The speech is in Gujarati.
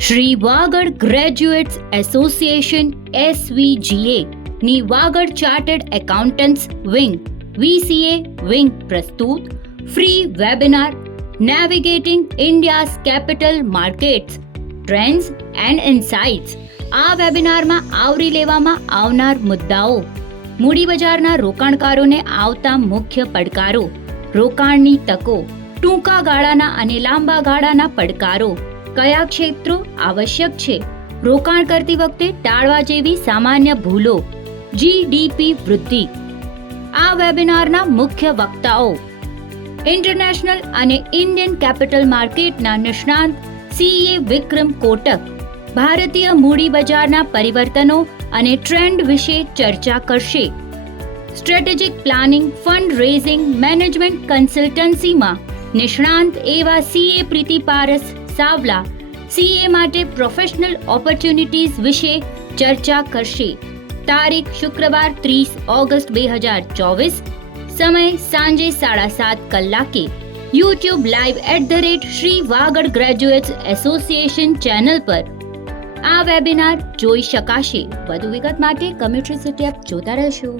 Shri Vagad graduates association SVGA ની Vagad chartered accountants wing VCA wing પ્રસ્તુત free webinar navigating India's capital markets trends and insights. આ વેબિનારમાં આવરી લેવામાં આવનાર મુદ્દાઓ: મૂડી બજારના રોકાણકારોને આવતા મુખ્ય પડકારો, રોકાણની તકો, ટૂંકા ગાળાના અને લાંબા ગાળાના પડકારો, કયા ક્ષેત્રો આવશ્યક છે, રોકાણ કરતી વખતે ટાળવા જેવી સામાન્ય ભૂલો, GDP વૃદ્ધિ. આ વેબિનારના મુખ્ય વક્તાઓ: ઇન્ટરનેશનલ અને ઇન્ડિયન કેપિટલ માર્કેટના નિષ્ણાંત CA વિક્રમ કોટક ભારતીય મૂડી બજારના પરિવર્તનો અને ટ્રેન્ડ વિશે ચર્ચા કરશે. Strategic planning, fund raising, management કન્સલ્ટન્સીમાં નિષ્ણાંત એવા CA પ્રીતિ પારસ સાવલા CA માટે પ્રોફેશનલ ઓપોર્ચ્યુનિટીઝ વિશે ચર્ચા કરશે. તારીખ શુક્રવાર 30 ઓગસ્ટ 2024, સમય સાંજે 7:30 કલાકે. YouTube live @Shri Vagad graduates association channel પર આ વેબિનાર જોઈ શકાશે. વધુ વિગત માટે કમ્યુનિટી સિટી એપ જોતા રહેશો.